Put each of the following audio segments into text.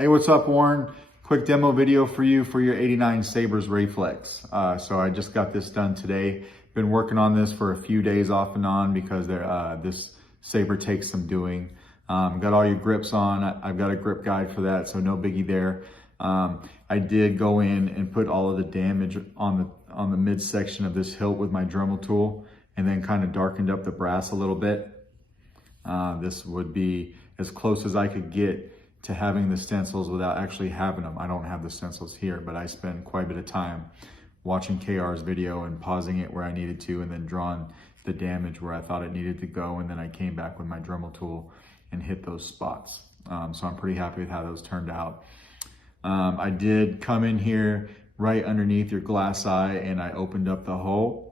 Hey, what's up, Warren? Quick demo video for you for your 89 Sabers Rey-Flex. So I just got this done today. Been working on this for a few days off and on because this Saber takes some doing. Got all your grips on. I've got a grip guide for that, so no biggie there. I did go in and put all of the damage on the midsection of this hilt with my Dremel tool, and then kind of darkened up the brass a little bit. This would be as close as I could get to having the stencils without actually having them. I don't have the stencils here, but I spend quite a bit of time watching KR's video and pausing it where I needed to, and then drawing the damage where I thought it needed to go, and then I came back with my Dremel tool and hit those spots. So I'm pretty happy with how those turned out. I did come in here right underneath your glass eye, and I opened up the hole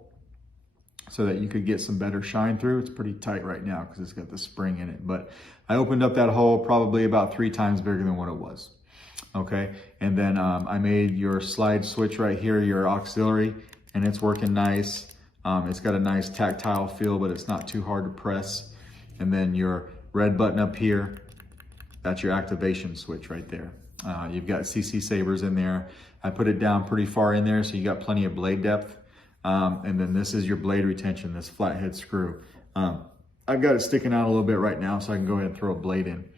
so that you could get some better shine through. It's pretty tight right now because it's got the spring in it, but I opened up that hole probably about 3 times bigger than what it was. Okay, and then I made your slide switch right here, your auxiliary, and it's working nice. It's got a nice tactile feel, but it's not too hard to press. And then your red button up here, that's your activation switch right there. You've got CCSabers in there. I put it down pretty far in there, so you got plenty of blade depth. And then this is your blade retention, this flathead screw. I've got it sticking out a little bit right now, so I can go ahead and throw a blade in.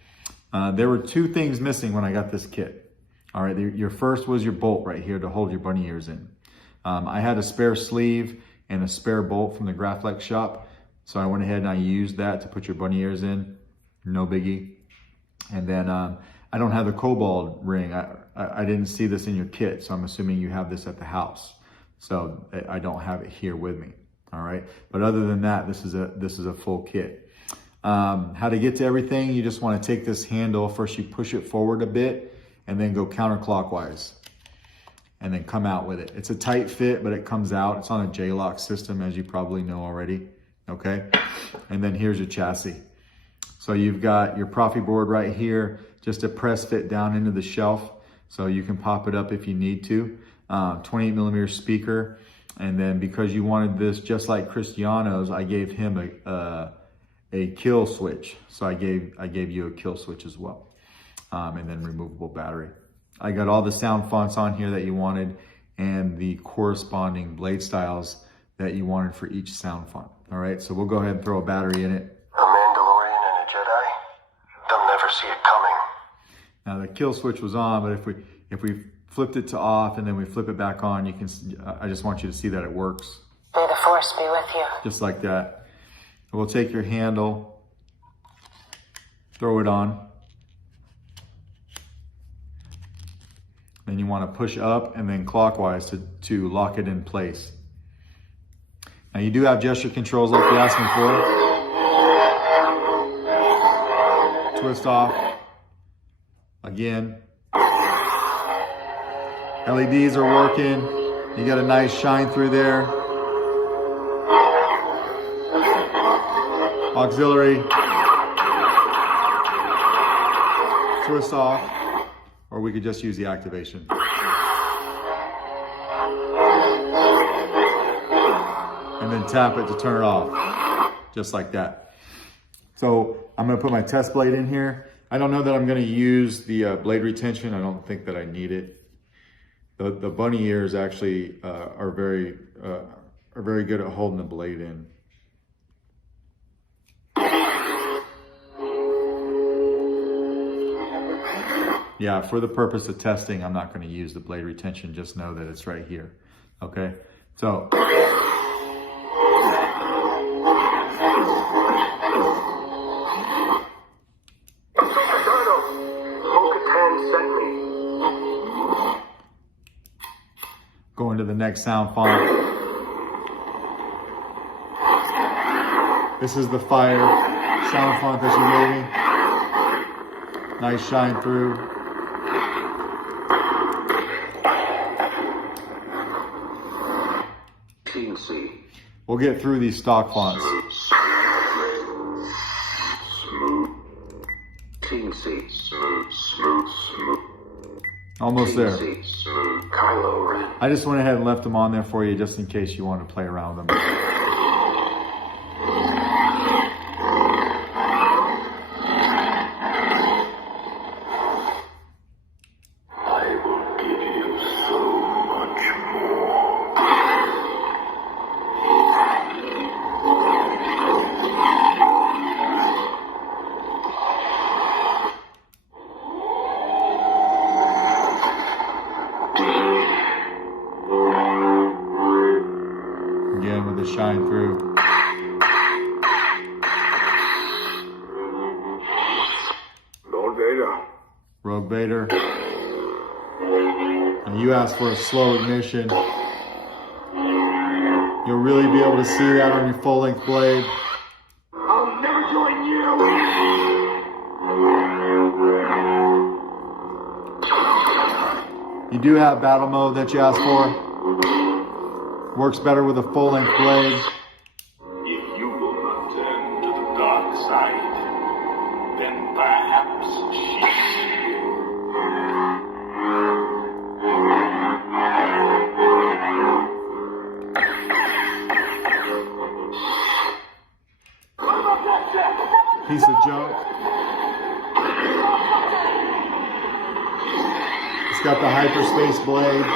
There were 2 things missing when I got this kit. All right, your first was your bolt right here to hold your bunny ears in. I had a spare sleeve and a spare bolt from the Rey-Flex shop, so I went ahead and I used that to put your bunny ears in. No biggie. And then I don't have the cobalt ring. I didn't see this in your kit, so I'm assuming you have this at the house. So I don't have it here with me. All right, but other than that, this is a full kit. How to get to everything? You just want to take this handle first. You push it forward a bit, and then go counterclockwise, and then come out with it. It's a tight fit, but it comes out. It's on a J-lock system, as you probably know already. Okay, and then here's your chassis. So you've got your Proffie board right here, just a press fit down into the shelf, so you can pop it up if you need to. 28mm speaker. And then because you wanted this just like Cristiano's, I gave him a kill switch. So I gave you a kill switch as well. And then removable battery. I got all the sound fonts on here that you wanted, and the corresponding blade styles that you wanted for each sound font. All right, so we'll go ahead and throw a battery in it. A Mandalorian and a Jedi, they'll never see it coming. Now the kill switch was on, but if we flipped it to off and then we flip it back on, you can. I just want you to see that it works. May the force be with you. Just like that. We'll take your handle, throw it on. Then you want to push up and then clockwise to lock it in place. Now you do have gesture controls like you asked me for. Twist off. Again. LEDs are working. You got a nice shine through there. Auxiliary. Twist off. Or we could just use the activation. And then tap it to turn it off. Just like that. So I'm going to put my test blade in here. I don't know that I'm going to use the blade retention. I don't think that I need it. The bunny ears actually are very good at holding the blade in. Yeah, for the purpose of testing, I'm not going to use the blade retention. Just know that it's right here. Okay, so. Going to the next sound font. This is the fire sound font that you're moving. Nice shine through. We'll get through these stock fonts. Almost there. I just went ahead and left them on there for you just in case you want to play around with them. again with the shine through. Rogue Vader. And you asked for a slow ignition. You'll really be able to see that on your full-length blade. I'll never join you. You do have battle mode that you asked for. Works better with a full-length blade. If you will not turn to the dark side, then perhaps she Piece of junk. It's got the hyperspace blade.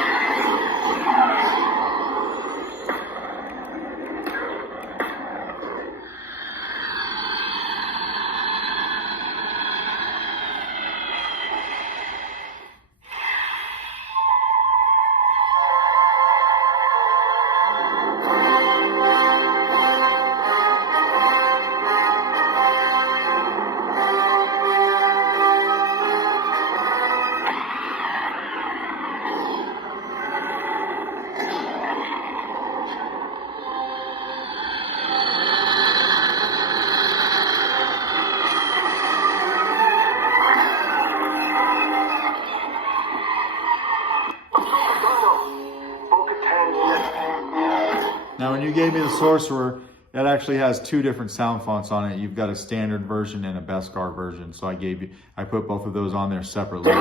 Now, when you gave me the Sorcerer, that actually has two different sound fonts on it. You've got a standard version and a Beskar version. So I put both of those on there separately.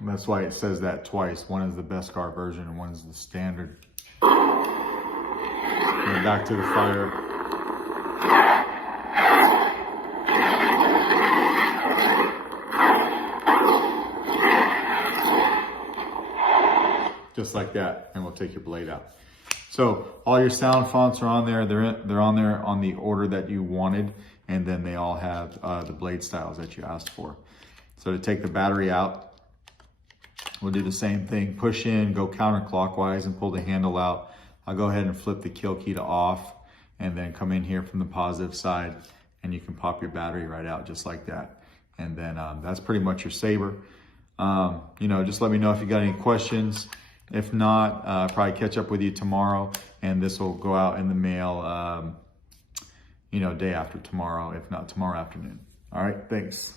And that's why it says that twice. One is the Beskar version and one is the standard. And back to the fire. Just like that, and we'll take your blade out. So all your sound fonts are on there. They're on there on the order that you wanted, and then they all have the blade styles that you asked for. So to take the battery out, we'll do the same thing. Push in, go counterclockwise, and pull the handle out. I'll go ahead and flip the kill key to off, and then come in here from the positive side, and you can pop your battery right out just like that. And then that's pretty much your Saber. You know, just let me know if you got any questions. If not, probably catch up with you tomorrow, and this will go out in the mail, you know, day after tomorrow, if not tomorrow afternoon. All right, thanks.